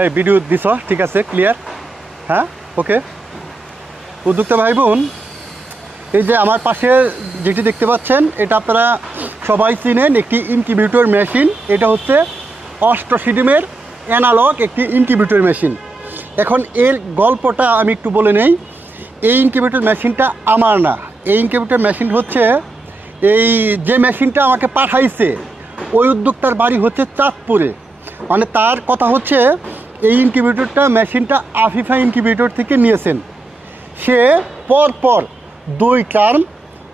এই ভিডিও দিছ, ঠিক আছে, ক্লিয়ার। হ্যাঁ, ওকে। উদ্যোক্তা ভাই বোন, এই যে আমার পাশে যেটি দেখতে পাচ্ছেন, এটা আপনারা সবাই চিনেন, একটি ইনকিউবেটর মেশিন। এটা হচ্ছে 88 ডিমের অ্যানালগ একটি ইনকিউবেটর মেশিন। এখন এর গল্পটা আমি একটু বলে নেই। এই ইনকিউবেটর মেশিনটা আমার না, এই ইনকিউবেটর মেশিন হচ্ছে এই যে মেশিনটা আমাকে পাঠাইছে ওই উদ্যোক্তার বাড়ি হচ্ছে চাঁদপুরে। মানে তার কথা হচ্ছে এই ইনকিউবেটরটা মেশিনটা আফিফা ইনকিউবেটর থেকে নিয়েছেন। সে পরপর 2 টার্ম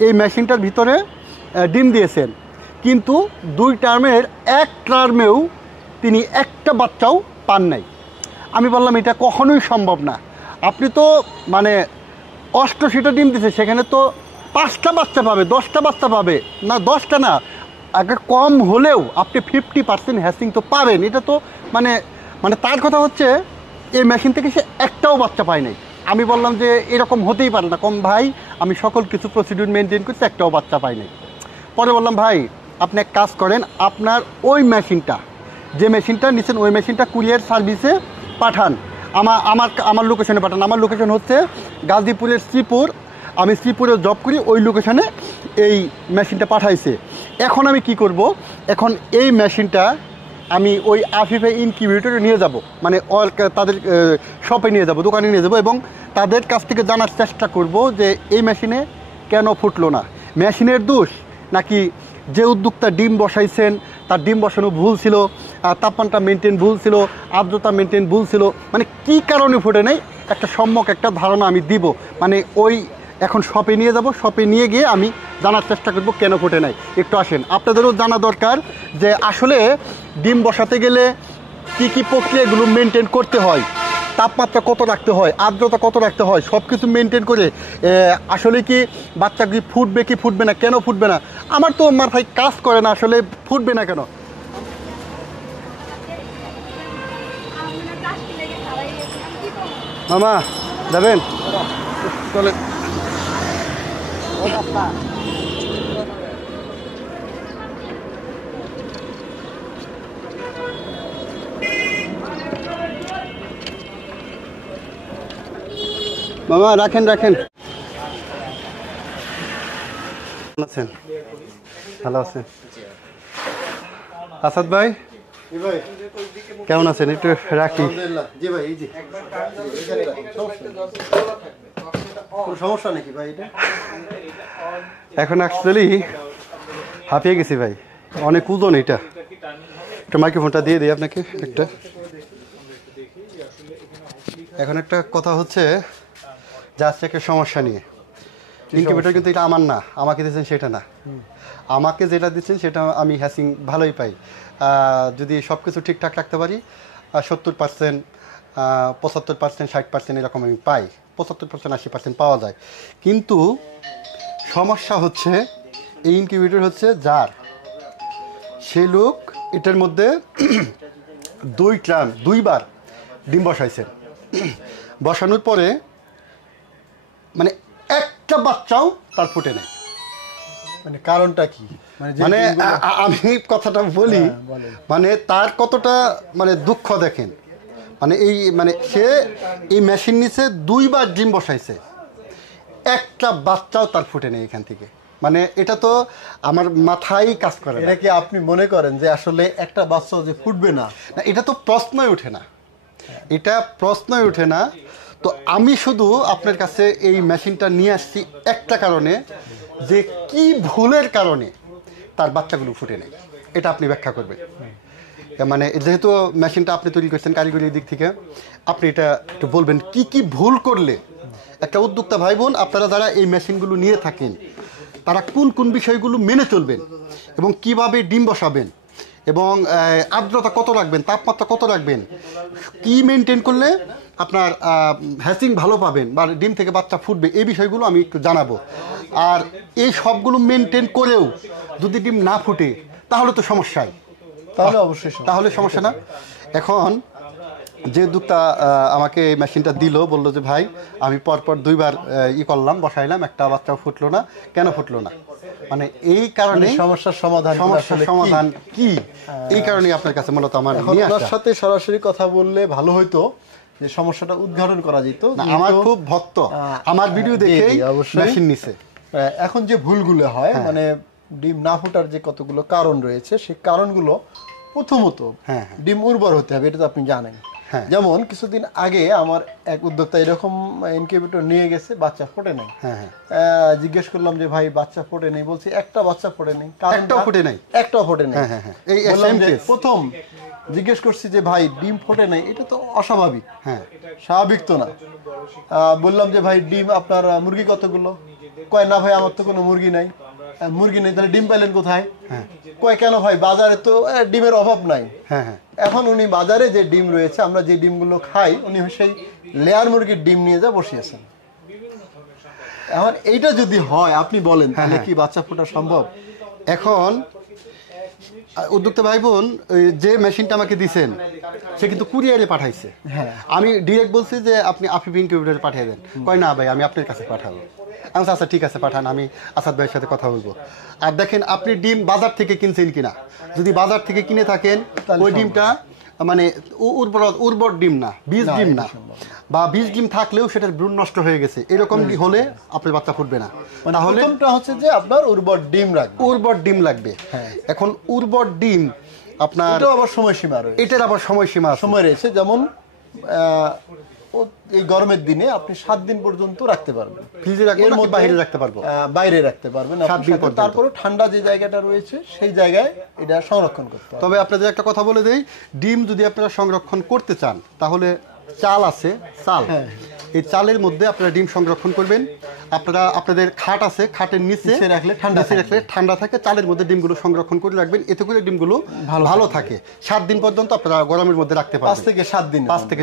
এই মেশিনটার ভিতরে ডিম দিয়েছেন, কিন্তু 2 টার্মের 1 টার্মেও তিনি একটা বাচ্চাও পান নাই। আমি বললাম এটা কখনোই সম্ভব না। আপনি তো মানে 88টা ডিম দিয়েছে, সেখানে তো 5টা বাচ্চা পাবে, 10টা বাচ্চা পাবে না, 10টা না, আগে কম হলেও আপনি 50% হ্যাচিং তো পাবেন। এটা তো মানে মানে তার কথা হচ্ছে এই মেশিন থেকে সে একটাও বাচ্চা পায় নাই। আমি বললাম যে এরকম হতেই পারে না, কম ভাই, আমি সকল কিছু প্রসিডিউর মেনটেন করছি, একটাও বাচ্চা পাই নাই। পরে বললাম ভাই আপনি এক কাজ করেন, আপনার ওই মেশিনটা, যে মেশিনটা নিচ্ছেন ওই মেশিনটা কুরিয়ার সার্ভিসে পাঠান, আমার লোকেশনে পাঠান। আমার লোকেশন হচ্ছে গাজীপুরের শ্রীপুর, আমি শ্রীপুরে জব করি, ওই লোকেশনে এই মেশিনটা পাঠাইছে। এখন আমি কি করব, এখন এই মেশিনটা আমি ওই আফিফা ইনকিউবেটরে নিয়ে যাব, মানে তাদের শপে নিয়ে যাব, দোকানে নিয়ে যাব, এবং তাদের কাছ থেকে জানার চেষ্টা করব যে এই মেশিনে কেন ফুটলো না। মেশিনের দোষ নাকি যে উদ্যোক্তা ডিম বসাইছেন তার ডিম বসানো ভুল ছিল, তাপমাত্রা মেনটেন ভুল ছিল, আর্দ্রতা মেনটেন ভুল ছিল, মানে কি কারণে ফুটে নেই একটা সম্যক একটা ধারণা আমি দিব। মানে ওই এখন শপে নিয়ে যাব, শপে নিয়ে গিয়ে আমি জানার চেষ্টা করব কেন ফুটে নাই। একটু আসেন, আপনাদেরও জানা দরকার যে আসলে ডিম বসাতে গেলে কি কি প্রক্রিয়াগুলো মেনটেন করতে হয়, তাপমাত্রা কত রাখতে হয়, আর্দ্রতা কত রাখতে হয়, সব কিছু মেনটেন করে আসলে কি বাচ্চা কি ফুটবে কি ফুটবে না, কেন ফুটবে না, আমার তো মাথায় কাজ করে না আসলে ফুটবে না কেন। মামা যাবেন, চলে। মামা রাখেন রাখেন। আছেন, ভালো আছেন? আসাদ ভাই কেমন আছেন? একটু রাখি। সমস্যা নাকি ভাই? এখন অ্যাকচুয়ালি হাঁপিয়ে গেছি ভাই, অনেক ওজন এটা। একটা মাইক্রোফোনটা দিয়ে দিই আপনাকে একটা। এখন একটা কথা হচ্ছে যে আজকে একটা সমস্যা নিয়ে, ইনকিউবেটর কিন্তু এটা আমার না, আমাকে দিচ্ছেন সেটা না, আমাকে যেটা দিচ্ছেন সেটা আমি হ্যাচিং ভালোই পাই। যদি সব কিছু ঠিকঠাক রাখতে পারি 70%, 75%, 60% এরকম আমি পাই, 75%, 80% পাওয়া যায়। কিন্তু সমস্যা হচ্ছে এই ইনকিউবেটর হচ্ছে যার, সেই লোক এটার মধ্যে 2বার ডিম বসাইছেন। বসানোর পরে মানে একটা বাচ্চাও তার ফুটে নেই। মানে কারণটা কি? মানে আমি কথাটা বলি, মানে তার কতটা মানে দুঃখ দেখেন। মানে এই মানে সে এই মেশিন নিচে 2বার ডিম বসাইছে, একটা বাচ্চাও তার ফুটে নেই এখান থেকে। মানে এটা তো আমার মাথায় কাজ করে। এটা কি আপনি মনে করেন যে আসলে একটা বাচ্চাও যে ফুটবে না? না, এটা তো প্রশ্নই ওঠে না, এটা প্রশ্নই ওঠে না। তো আমি শুধু আপনার কাছে এই মেশিনটা নিয়ে আসছি একটা কারণে, যে কি ভুলের কারণে তার বাচ্চাগুলো ফুটে নেই, এটা আপনি ব্যাখ্যা করবেন। মানে যেহেতু মেশিনটা আপনি তৈরি করছেন কারিগরির দিক থেকে, আপনি এটা একটু বলবেন কি কি ভুল করলে একটা উদ্যোক্তা ভাই বোন আপনারা যারা এই মেশিনগুলো নিয়ে থাকেন তারা কোন কোন বিষয়গুলো মেনে চলবেন, এবং কিভাবে ডিম বসাবেন, এবং আর্দ্রতা কত রাখবেন, তাপমাত্রা কত রাখবেন, কি মেনটেন করলে আপনার হ্যাচিং ভালো পাবেন বা ডিম থেকে বাচ্চা ফুটবে, এই বিষয়গুলো আমি একটু জানাবো। আর এই সবগুলো মেনটেন করেও যদি ডিম না ফুটে তাহলে তো সমস্যাই, তাহলে অবশ্যই তাহলে সমস্যা না। এখন যে উদ্যোক্তা আমাকে এই মেশিনটা দিল, বললো যে ভাই আমি পরপর 2বার করলাম, বসাইলাম, একটা বাচ্চাও ফুটলো না, কেন ফুটলো না? মানে এই কারণে সমস্যার সমাধান কি এই কারণে আপনার কাছে মূলত আমার নিয়ে আপনার আসা। সাথে সরাসরি কথা বললে ভালো হতো, যে সমস্যাটা উদ্ঘাটন করা যেত। আমার খুব ভক্ত, আমার ভিডিও দেখেই মেশিন নিছে। এখন যে ভুলগুলো হয়, মানে ডিম না ফোটার যে কতগুলো কারণ রয়েছে, সেই কারণগুলো প্রথমত ডিম উর্বর হতে হবে, এটা তো আপনি জানেন। যেমন কিছুদিন আগে আমার এক উদ্যোক্তা এরকম ইনকিউবেটর নিয়ে গেছে, বাচ্চা ফোটে নাই। জিজ্ঞেস করলাম যে ভাই বাচ্চা ফোটে নেই, বলছি একটা বাচ্চা ফোটে নেই। একটাও ফোটে নাই, একটাও ফোটে নাই। বললাম যে প্রথম জিজ্ঞেস করছি যে ভাই ডিম ফোটে নাই, এটা তো অস্বাভাবিক, স্বাভাবিক তো না। বললাম যে ভাই ডিম আপনার মুরগি কতগুলো? কয় না ভাই আমার তো কোনো মুরগি নাই। মুরগি নেই, তাহলে ডিম পাইলেন কোথায়? কয় কেন ভাই বাজারে তো ডিমের অভাব নাই। এখন উনি বাজারে যে ডিম রয়েছে, আমরা যে ডিমগুলো খাই, উনি সেই লেয়ার মুরগির ডিম নিয়ে যা বসিয়েছেন। এখন এইটা যদি হয়, আপনি বলেন তাহলে কি বাচ্চা ফোটা সম্ভব? এখন উদ্যোক্তা ভাই বোন যে মেশিনটা আমাকে দিছেন, সে কিন্তু কুরিয়ারে পাঠাইছে। আমি ডিরেক্ট বলছি যে আপনি আফিফ ইনকিউবেটরে পাঠিয়ে দেন। কয় না ভাই আমি আপনার কাছে পাঠাবো। আমি আচ্ছা ঠিক আছে পাঠান, আমি আসাদ ভাইয়ের সাথে কথা বলবো। আর দেখেন আপনি ডিম বাজার থেকে কিনছেন কিনা, যদি বাজার থেকে কিনে থাকেন ওই ডিমটা মানে উর্বর ডিম না, বীজ ডিম না, বা বীজ ডিম থাকলেও সেটার ভ্রূণ নষ্ট হয়ে গেছে, এরকম হলে আপনার বাচ্চা ফুটবে না। তাহলে হচ্ছে যে আপনার উর্বর ডিম লাগবে, উর্বর ডিম লাগবে। এখন উর্বর ডিম আপনার আবার সময়সীমা রয়েছে, এটার আবার সময়সীমা সময় রয়েছে। যেমন এই গরমের দিনে আপনি 7 দিন পর্যন্ত রাখতে পারবেন, ফ্রিজে রাখবেন, বাইরে রাখতে পারবো, বাইরে রাখতে পারবেন 7 দিন পর্যন্ত। তারপরে ঠান্ডা যে জায়গাটা রয়েছে সেই জায়গায় এটা সংরক্ষণ করতে হবে। তবে আপনাদের একটা কথা বলে দেই, ডিম যদি আপনারা সংরক্ষণ করতে চান তাহলে চাল আছে, চাল, এই চালের মধ্যে আপনারা ডিম সংরক্ষণ করবেন। আপনারা আপনাদের খাট আছে, খাটের নিচে রাখলে ঠান্ডা থাকে, চালের মধ্যে ডিমগুলো সংরক্ষণ করে রাখবেন, এতে করে ডিমগুলো ভালো থাকে। 7 দিন পর্যন্ত আপনারা গরমের মধ্যে রাখতে পারবেন, 5 থেকে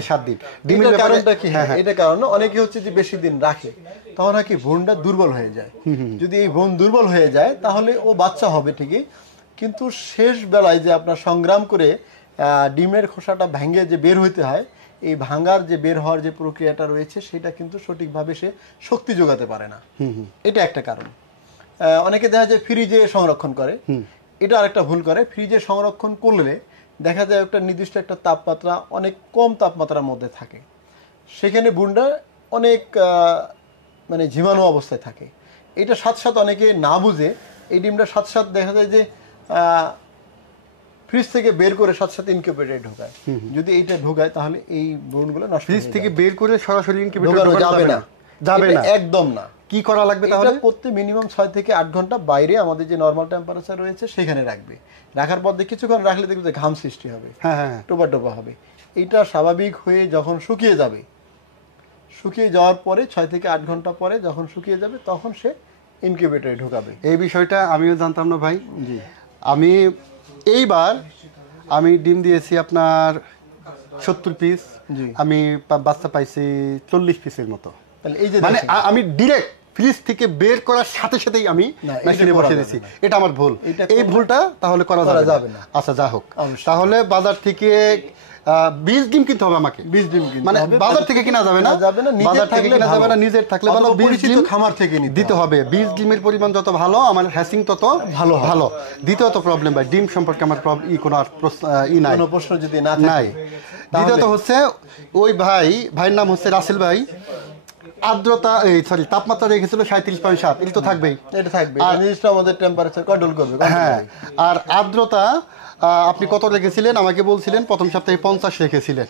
7 দিন। ডিমের কারণটা কি? এটা কারণ অনেকে হচ্ছে যে বেশি দিন রাখে, তখন হয় কি ভ্রূণটা দুর্বল হয়ে যায়। যদি এই ভ্রূণ দুর্বল হয়ে যায় তাহলে ও বাচ্চা হবে ঠিকই, কিন্তু শেষ বেলায় যে আপনার সংগ্রাম করে ডিমের খোসাটা ভেঙে যে বের হইতে হয়, এই ভাঙার যে বের হওয়ার যে প্রক্রিয়াটা রয়েছে সেটা কিন্তু সঠিকভাবে সে শক্তি যোগাতে পারে না। এটা একটা কারণ। অনেকে দেখা যায় ফ্রিজে সংরক্ষণ করে, এটা আরেকটা ভুল করে। ফ্রিজে সংরক্ষণ করলে দেখা যায় একটা নির্দিষ্ট একটা তাপমাত্রা, অনেক কম তাপমাত্রার মধ্যে থাকে, সেখানে ভ্রূণটা অনেক মানে ঝিমানো অবস্থায় থাকে। এটা সাথে অনেকে না বুঝে এই ডিমটা সাথে দেখা যায় যে ফ্রিজ থেকে বের করে সাথে ইনকিউবেটরে ঢোকায়। যদি এইটা ঢোকায় তাহলে এই ভ্রূণগুলো নষ্ট। ফ্রিজ থেকে বের করে সরাসরি ইনকিউবেটরে যাবে না, একদম না। কি করা লাগবে তাহলে? করতে মিনিমাম 6 থেকে 8 ঘন্টা বাইরে আমাদের যে নরমাল টেম্পারেচার রয়েছে সেখানে রাখবে। রাখার পর কিছুক্ষণ রাখলে দেখবে যে ঘাম সৃষ্টি হবে, টোপা টোপা হবে। এইটা স্বাভাবিক হয়ে যখন শুকিয়ে যাবে, শুকিয়ে যাওয়ার পরে 6 থেকে 8 ঘন্টা পরে যখন শুকিয়ে যাবে তখন সে ইনকিউবেটরে ঢোকাবে। এই বিষয়টা আমিও জানতাম না ভাই। জি, এইবার আমি ডিম দিয়েছি আপনার 70 পিস, আমি বাচ্চা পাইছি 40 পিসের মতো। মানে আমি ডিরেক্ট ফ্রিজ থেকে বের করার সাথে সাথেই আমি মেশিনে বসিয়ে দিয়েছি। এটা আমার ভুল, এই ভুলটা তাহলে করা যাবে না। আচ্ছা যা হোক, তাহলে বাজার থেকে বীজ ডিম কিনতে হবে আমাকে। বীজ ডিম মানে বাজার থেকে কিনা যাবে না, বাজার থেকে কিনা যাবে না, নিজের থাকলে ভালো, বীজ ডিম খামার থেকে দিতে হবে। বীজ ডিমের পরিমাণ যত ভালো, আমার হ্যাসিং তত ভালো। দ্বিতীয়ত প্রবলেম ভাই, ডিম সম্পর্কে আমার কোনো প্রশ্ন যদি না নাই। দ্বিতীয়ত হচ্ছে ওই ভাইয়ের নাম হচ্ছে রাসেল ভাই, আর্দ্রতা তাপমাত্রা রেখেছিল 37.7, এটা তো থাকবেই, এটা থাকবে, আমাদের টেম্পারেচার কন্ট্রোল করবে। হ্যাঁ, আর আর্দ্রতা আপনি কত রেখেছিলেন? আমাকে বলছিলেন প্রথম সপ্তাহে 50 রেখেছিলেন।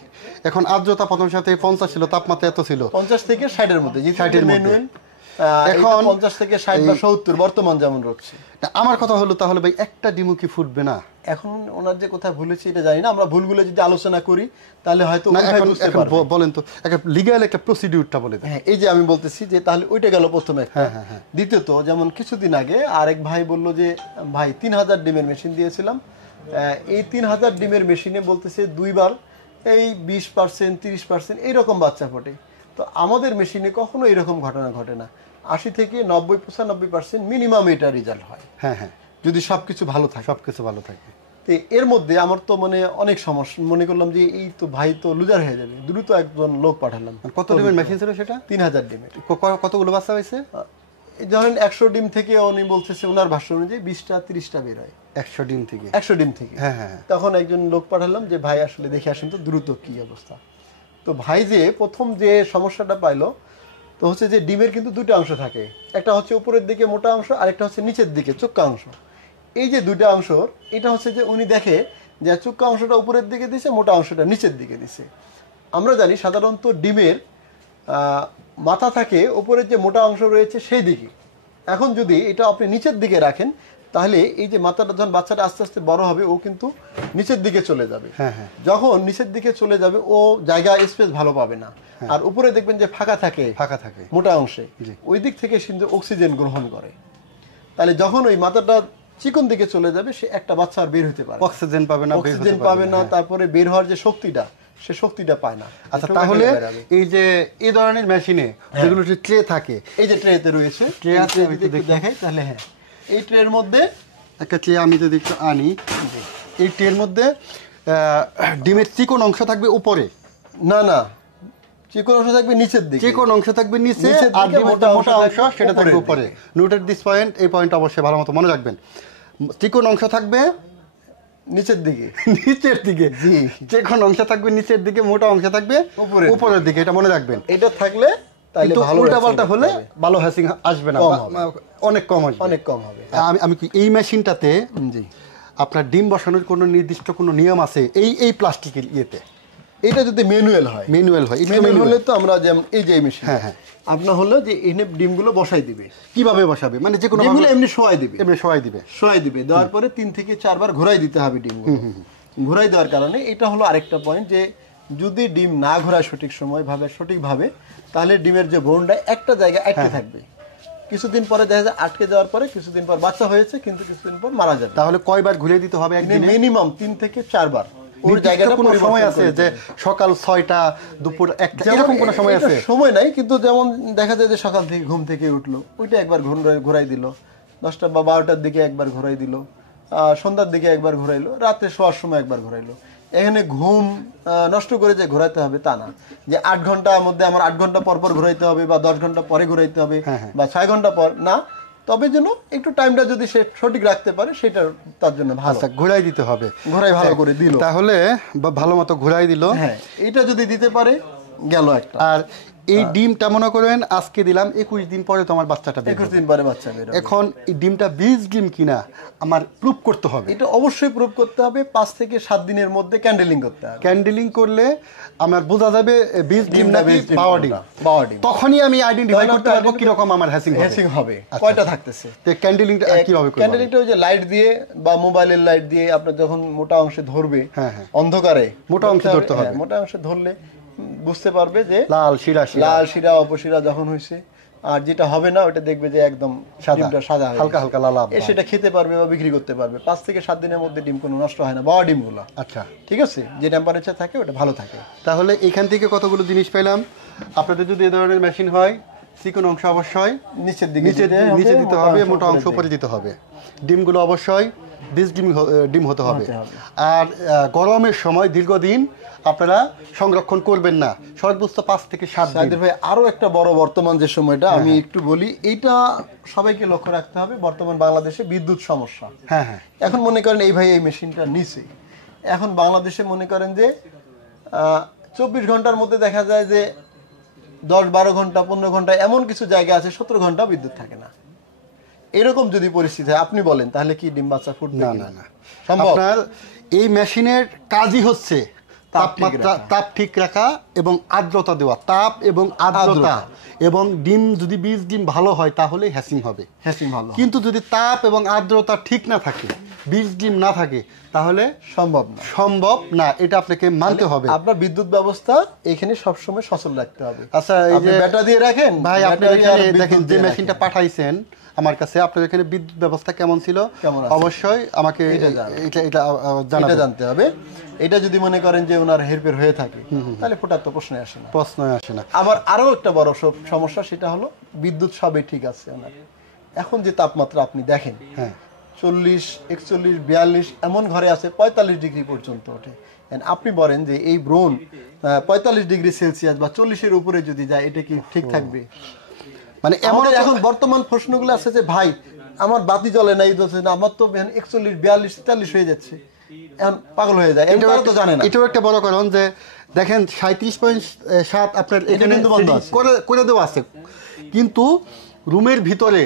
এখন আর্দ্রতা প্রথম সপ্তাহে 50 ছিল, তাপমাত্রা এত ছিল 50 থেকে 60 এর মধ্যে। 60 এর মধ্যে। এখন 50 থেকে 60 বা 70 বর্তমান যেমন রয়েছে। আমার কথা হলো তাহলে ভাই একটা ডিমও কি ফুটবে না? এখন ওনার যে কথা ভুলেছি এটা জানি না, আমরা ভুলগুলো যদি আলোচনা করি তাহলে হয়তো বলেন তো একটা লিগ্যাল একটা প্রসিডিউরটা বলে দেন। হ্যাঁ, এই যে আমি বলতেছি যে তাহলে ওইটা গেল প্রথমে। দ্বিতীয়ত যেমন কিছুদিন আগে আরেক ভাই বলল যে ভাই 3000 ডিমের মেশিন দিয়েছিলাম, এই 3000 ডিমের মেশিনে বলতেছে 2 বার এই 20%, 30% এইরকম বাচ্চা ফোটে। তো আমাদের মেশিনে কখনো এরকম ঘটনা ঘটে না। 80 থেকে 90-95% মিনিমাম এটা রেজাল্ট হয়। যদি সবকিছু ভালো থাকে। তো এর মধ্যে আমার তো মানে অনেক সমস্যা, মনে করলাম যে এই তো ভাই তো লুজার হয়ে যাবে, দ্রুত একজন লোক পাঠালাম। কত ডিমের মেশিন ছিল সেটা? 3000 ডিমের। কতগুলো বাচ্চা হয়েছে? এই ধরেন 100 ডিম থেকে উনি বলতেছে ওনার ভাষ্য অনুযায়ী 20টা 30টা বের হয় 100 ডিম থেকে। 100 ডিম থেকে। হ্যাঁ হ্যাঁ। তখন একজন লোক পাঠালাম যে ভাই আসলে দেখে আসেন তো দ্রুত কি অবস্থা। তো ভাই যে প্রথম যে সমস্যাটা পাইলো তো হচ্ছে যে ডিমের কিন্তু দুটো অংশ থাকে, একটা হচ্ছে উপরের দিকে মোটা অংশ, আরেকটা হচ্ছে নিচের দিকে চোক্কা অংশ। এই যে দুটো অংশ, এটা হচ্ছে যে উনি দেখে যে চোক্কা অংশটা উপরের দিকে দিছে, মোটা অংশটা নিচের দিকে দিছে। আমরা জানি সাধারণত ডিমের মাথা থাকে উপরের যে মোটা অংশ রয়েছে সেই দিকে। এখন যদি এটা আপনি নিচের দিকে রাখেন তাহলে এই যে মাথাটা যখন বাচ্চাটা আস্তে আস্তে বড় হবে ও কিন্তু নিচের দিকে চলে যাবে। যখন নিচের দিকে চলে যাবে ও জায়গা স্পেস ভালো পাবে না, আর উপরে দেখবেন যে ফাঁকা থাকে মোটা অংশে, ওই দিক থেকে কিন্তু অক্সিজেন গ্রহণ করে। তাহলে যখন ওই মাথাটা চিকন দিকে চলে যাবে সে একটা বাচ্চা আর বের হতে পারে, অক্সিজেন পাবে না, তারপরে বের হওয়ার যে শক্তিটা সে শক্তিটা পায় না। আচ্ছা, তাহলে এই যে এই ধরনের মেশিনে যেগুলো ট্রে থাকে, এই যে ট্রেতে রয়েছে, ট্রে আছে দেখাই তাহলে। হ্যাঁ, এই ট্রের মধ্যে একটা ট্রে আমি যদি একটু আনি, এই ট্রের মধ্যে ডিমের চিকন অংশ থাকবে উপরে, না চিকন অংশ থাকবে নিচের দিকে, চিকন অংশ থাকবে নিচে, আর মোটা অংশ সেটা থাকবে উপরে। নোটেড দিস পয়েন্ট, এই পয়েন্ট অবশ্যই ভালো মতো মনে রাখবেন। চিকন অংশ থাকবে নিচের দিকে, নিচের দিকে, চিকন অংশ থাকবে নিচের দিকে, মোটা অংশ থাকবে উপরের দিকে, এটা মনে রাখবেন। এটা থাকলে তাহলে ভালো, উল্টা পাল্টা হলে ভালো হ্যাচিং আসবে না, অনেক কম আসবে, অনেক কম হবে। আমি কি এই মেশিনটাতে আপনার ডিম বসানোর কোনো নির্দিষ্ট কোনো নিয়ম আছে এই প্লাস্টিকের ইয়েতে? এটা যদি ম্যানুয়াল হয় হলে তো আমরা যেমন এই যে মেশিন, হ্যাঁ আপনার হলো যে এনে ডিমগুলো বসাই দিবে। কিভাবে বসাবে? মানে যে কোনো ডিমগুলো এমনি শোয়াই দিবে, দেওয়ার পরে 3 থেকে 4 বার ঘোরাই দিতে হবে ডিমগুলো। ঘোরাই দেওয়ার কারণে এটা হলো আরেকটা পয়েন্ট যে যদি ডিম না ঘোরায় সঠিকভাবে তাহলে ডিমের যে বোনটা একটা জায়গায় আটকে থাকবে। কিছুদিন পরে দেখা যায় আটকে যাওয়ার পরে কিছুদিন পর বাচ্চা হয়েছে কিন্তু কিছুদিন পর মারা যাবে। তাহলে কয়বার ঘুরিয়ে দিতে হবে একদিনে? মিনিমাম 3 থেকে 4 বার। ওর জায়গাটা কোনো সময় আছে যে সকাল 6টা দুপুর 1টা এরকম কোনো সময় আছে? সময় নাই, কিন্তু যেমন দেখা যায় যে সকাল থেকে ঘুম থেকে উঠলো ওইটা একবার ঘোরাই দিল, 10টা বা 12টার দিকে একবার ঘোরাই দিল, সন্ধ্যার দিকে একবার ঘোরাইলো, রাতে শোয়ার সময় একবার ঘোরাইলো। এখানে ঘুম নষ্ট করে যে ঘোরাইতে হবে তা না, যে 8 ঘন্টার মধ্যে আমার 8 ঘন্টা পর পর ঘোরাইতে হবে বা 10 ঘন্টা পরে ঘোরাইতে হবে বা 6 ঘন্টা পর না, তবে যেন একটু টাইমটা যদি সে সঠিক রাখতে পারে সেটা তার জন্য ভালো। আচ্ছা, ঘোরাই দিতে হবে, ঘোরাই ভালো করে দিল তাহলে ভালো মতো ঘোরাই দিল। হ্যাঁ, এটা যদি দিতে পারে গেল একটা। আর এই ডিমটা মনে করেন আজকে দিলাম, 21 দিন পরে তো আমার বাচ্চাটা বের হবে। 21 দিন পরে বাচ্চা বের হবে। এখন এই ডিমটা বীজ ডিম কিনা আমার প্রুফ করতে হবে। এটা অবশ্যই প্রুফ করতে হবে, 5 থেকে 7 দিনের মধ্যে ক্যান্ডেলিং করতে হবে। ক্যান্ডেলিং করলে আমার বোঝা যাবে বীজ ডিম নাকি বাওয়া ডিম। তখনই আমি আইডেন্টিফাই করতে পারবো কি রকম আমার হ্যাচিং হবে, কয়টা থাকতেছে। তো ক্যান্ডেলিংটা কিভাবে করব? ক্যান্ডেলিংটা ওই যে লাইট দিয়ে বা মোবাইলের লাইট দিয়ে আপনার যখন মোটা অংশে ধরবে, অন্ধকারে মোটা অংশে ধরতে হবে। মোটা অংশে ধরলে বুঝতে পারবে যে লাল শিরা অপশিরা যখন হয়েছে, আর যেটা হবে না ওটা দেখবে যে একদম সাদা হালকা হালকা লাল, সেটা খেতে পারবে বা বিক্রি করতে পারবে। 5 থেকে 7 দিনের মধ্যে ডিম কোনো নষ্ট হয় না, বড় ডিমগুলো। আচ্ছা, ঠিক আছে, যে টেম্পারেচার থাকে ওটা ভালো থাকে। তাহলে এখান থেকে কতগুলো জিনিস পেলাম। আপনাদের যদি এই ধরনের মেশিন হয়, চিকন অংশ অবশ্যই নিচে দিতে হবে, মোটা অংশ উপরে দিতে হবে। ডিমগুলো অবশ্যই বীজ ডিম হতে হবে। আর গরমের সময় দীর্ঘদিন আপনারা সংরক্ষণ করবেন না, সর্বোচ্চ 5 থেকে 7 দিন। ভাই আরো একটা বড় বর্তমান যে সময়টা আমি একটু বলি, এইটা সবাইকে লক্ষ্য রাখতে হবে। বর্তমান বাংলাদেশে বিদ্যুৎ সমস্যা। এখন মনে করেন এই ভাই এই মেশিনটা নিচে, এখন বাংলাদেশে মনে করেন যে 24 ঘন্টার মধ্যে দেখা যায় যে 10-12 ঘন্টা 15 ঘন্টা এমন কিছু জায়গা আছে 17 ঘন্টা বিদ্যুৎ থাকে না। এরকম যদি পরিস্থিতি হয় আপনি বলেন তাহলে কি ডিম বাচ্চা ফুটবে? না। আপনার এই মেশিনের কাজই হচ্ছে তাপমাত্রা, তাপ ঠিক রাখা এবং আর্দ্রতা দেওয়া। তাপ এবং আর্দ্রতা, এবং ডিম যদি বীজ ডিম ভালো হয় তাহলে হ্যাচিং হবে। কিন্তু যদি তাপ এবং আর্দ্রতা ঠিক না থাকে, বীজ ডিম না থাকে, তাহলে সম্ভব না। এটা আপনাকে মানতে হবে। আপনার বিদ্যুৎ ব্যবস্থা এখানে সবসময় সচল রাখতে হবে। আচ্ছা, এই যে ব্যাটা দিয়ে রাখেন ভাই, আপনি এখানে দেখেন যে মেশিনটা পাঠাইছেন আমার কাছে, আপনার এখানে বিদ্যুৎ ব্যবস্থা কেমন ছিল অবশ্যই আমাকে এটা জানতে হবে। এটা যদি মনে করেন যে ওনার হেরফের হয়ে থাকে তাহলে ফোটার তো প্রশ্নই আসে না। আবার আরো একটা বড় সমস্যা, সেটা হলো বিদ্যুৎ সবই ঠিক আছে ওনার, এখন যে তাপমাত্রা আপনি দেখেন 40, 41, 42 এমন ঘরে আছে 45 ডিগ্রি পর্যন্ত ওঠে। আপনি বলেন যে এই ব্রণ 45 ডিগ্রি সেলসিয়াস বা 40-এর উপরে যদি যায় এটা কি ঠিক থাকবে? মানে এমন এখন বর্তমান প্রশ্নগুলো আছে যে ভাই আমার বাতি জ্বলে না, এই জ্বলছে না, আমার তো 41, 42, 43 হয়ে যাচ্ছে, এখন পাগল হয়ে যায়, তারা তো জানে না। এটাও একটা বড় কারণ যে দেখেন 37.7 আপনার এখানে কিন্তু বন্ধ আছে। করে দেওয়া আছে, কিন্তু রুমের ভিতরে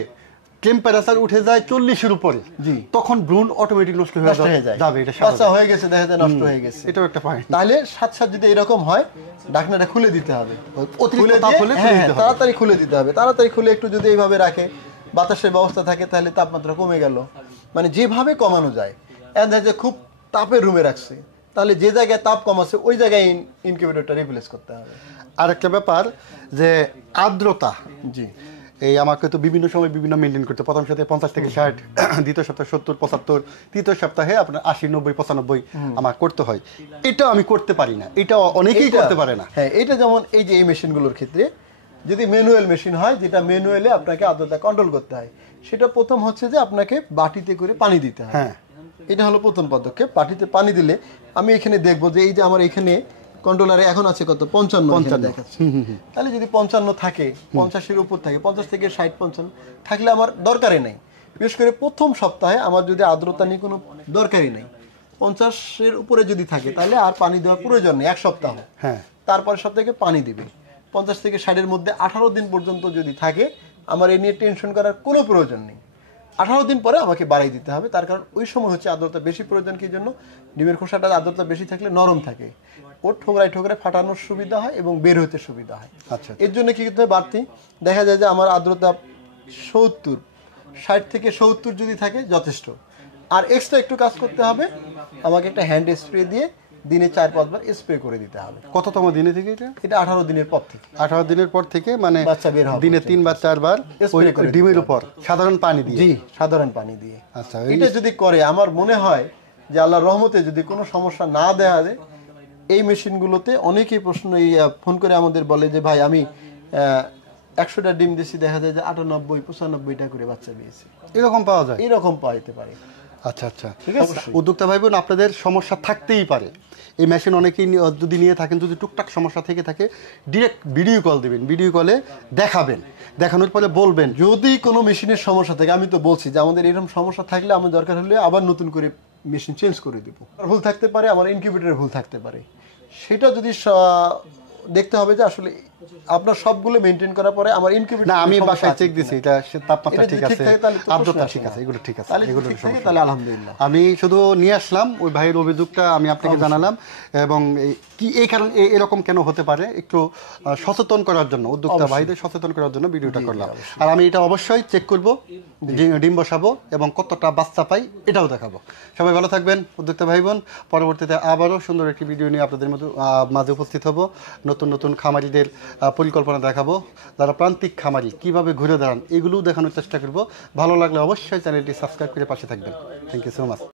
টেম্পারেচার উঠে যায় 40-এর উপরে, জি, তখন ভ্রূণ অটোমেটিক নষ্ট হয়ে যাবে। এটা বাচ্চা হয়ে গেছে, দেখা যায় নষ্ট হয়ে গেছে। এটাও একটা পয়েন্ট। তাহলে সাথে যদি এরকম হয়, ঢাকনাটা খুলে দিতে হবে, অতিরিক্ত তাপ হলে তাড়াতাড়ি খুলে দিতে হবে। তাড়াতাড়ি খুলে একটু যদি এইভাবে রাখে, বাতাসের ব্যবস্থা থাকে, তাহলে তাপমাত্রা কমে গেল, মানে যেভাবে কমানো যায়। যে খুব তাপের রুমে রাখছে, তাহলে যে জায়গায় তাপ কম আছে ওই জায়গায় ইনকিউবেটরটা রিপ্লেস করতে হবে। আর একটা ব্যাপার যে আর্দ্রতা, জি, এই আমাকে তো বিভিন্ন সময় বিভিন্ন মেনটেন করতে, প্রথম সপ্তাহে 50 থেকে 60, দ্বিতীয় সপ্তাহে 70, 75, তৃতীয় সপ্তাহে আপনার 80, 90, 95 আমার করতে হয়। এটা আমি করতে পারি না, এটা অনেকেই করতে পারে না। হ্যাঁ, এটা যেমন এই যে এই মেশিনগুলোর ক্ষেত্রে যদি ম্যানুয়াল মেশিন হয়, যেটা ম্যানুয়ালে আপনাকে আর্দ্রতা কন্ট্রোল করতে হয়, সেটা প্রথম হচ্ছে যে আপনাকে বাটিতে করে পানি দিতে হয়। হ্যাঁ, এটা হলো প্রথম পদক্ষেপ। বাটিতে পানি দিলে আমি এখানে দেখবো যে এই যে আমার এখানে কন্ট্রোলারে এখন আছে কত, 55 দেখাচ্ছে। তাহলে যদি 55 থাকে, 50-এর উপর থাকে, 50 থেকে 60, 55 থাকলে আমার দরকারই নেই। বিশেষ করে প্রথম সপ্তাহে আমার যদি আর্দ্রতা নিয়ে কোনো দরকারই নেই, 50-এর উপরে যদি থাকে, তাহলে আর পানি দেওয়ার প্রয়োজন নেই 1 সপ্তাহ। হ্যাঁ, তারপর সপ্তাহে পানি দিবে। 50 থেকে 60-এর মধ্যে 18 দিন পর্যন্ত যদি থাকে, আমার এই নিয়ে টেনশন করার কোনো প্রয়োজন নেই। 18 দিন পরে আমাকে বাড়াই দিতে হবে, তার কারণ ওই সময় হচ্ছে আর্দ্রতা বেশি প্রয়োজন। কি জন্য? ডিমের খোসাটা আর্দ্রতা বেশি থাকলে নরম থাকে, ওর ঠোকরায় ঠোকরায় ফাটানোর সুবিধা হয় এবং বের হতে সুবিধা হয়। আচ্ছা, এর জন্য কি করতে হয়, বাড়তি দেখা যায় যে আমার আর্দ্রতা 70, 60 থেকে 70 যদি থাকে যথেষ্ট। আর এক্সট্রা একটু কাজ করতে হবে, আমাকে একটা হ্যান্ড স্প্রে দিয়ে দিনে 4-5 বার স্প্রে করে দিতে হবে। কততম দিনে থেকে এটা 18 দিনের পর থেকে। 18 দিনের পর থেকে, মানে বাচ্চা বের হবে দিনে 3 বা 4 বার স্প্রে করে ডিমের উপর সাধারণ পানি দিয়ে। জি, সাধারণ পানি দিয়ে। আচ্ছা, এটা যদি করে, আমার মনে হয় যে আল্লাহর রহমতে যদি কোনো সমস্যা না দেখা যায়, এই মেশিনগুলোতে অনেকেই প্রশ্ন ফোন করে আমাদের বলে যে ভাই আমি 100টা ডিম দিয়েছি, দেখা যায় যে 98, 95টা করে বাচ্চা পেয়েছে। এরকম পাওয়া যায়, এরকম পাইতে পারে। আচ্ছা আচ্ছা, ঠিক আছে। উদ্যোক্তা ভাই বোন, আপনাদের সমস্যা থাকতেই পারে, এই মেশিন অনেকেই যদি নিয়ে থাকেন, যদি টুকটাক সমস্যা থেকে থাকে, ডিরেক্ট ভিডিও কল দিবেন, ভিডিও কলে দেখাবেন, দেখানোর পরে বলবেন। যদি কোনো মেশিনের সমস্যা থাকে, আমি তো বলছি যে আমাদের এরকম সমস্যা থাকলে আমার দরকার হলে আবার নতুন করে মেশিন চেঞ্জ করে দেবো। ভুল থাকতে পারে, আমার ইনকিউবেটরের ভুল থাকতে পারে, সেটা যদি দেখতে হবে যে আসলে আপনার সবগুলো মেনটেন করার পরে আমার ইনকিউবেটর, না আমি বাসায় চেক দিছি, এটা তাপমাত্রা ঠিক আছে, আর্দ্রতা ঠিক আছে, এগুলো ঠিক আছে, এগুলো তাহলে আলহামদুলিল্লাহ। আমি শুধু নিয়ে আসলাম ওই ভাইয়ের অভিযোগটা, আমি আপনাকে জানালাম, এবং কি এই কারণ এরকম কেন হতে পারে একটু সচেতন করার জন্য, উদ্যোক্তা ভাইদের সচেতন করার জন্য ভিডিওটা করলাম। আর আমি এটা অবশ্যই চেক করব, ডিম বসাবো এবং কতটা বাচ্চা পাই এটাও দেখাবো। সবাই ভালো থাকবেন উদ্যোক্তা ভাই বোন, পরবর্তীতে আবারও সুন্দর একটি ভিডিও নিয়ে আপনাদের মাঝে উপস্থিত হব। নতুন নতুন খামারিদের পরিকল্পনা দেখাবো, যারা প্রান্তিক খামারি কিভাবে ঘুরে দাঁড়ান, এগুলোও দেখানোর চেষ্টা করব। ভালো লাগলে অবশ্যই চ্যানেলটি সাবস্ক্রাইব করে পাশে থাকবেন। Thank you so much.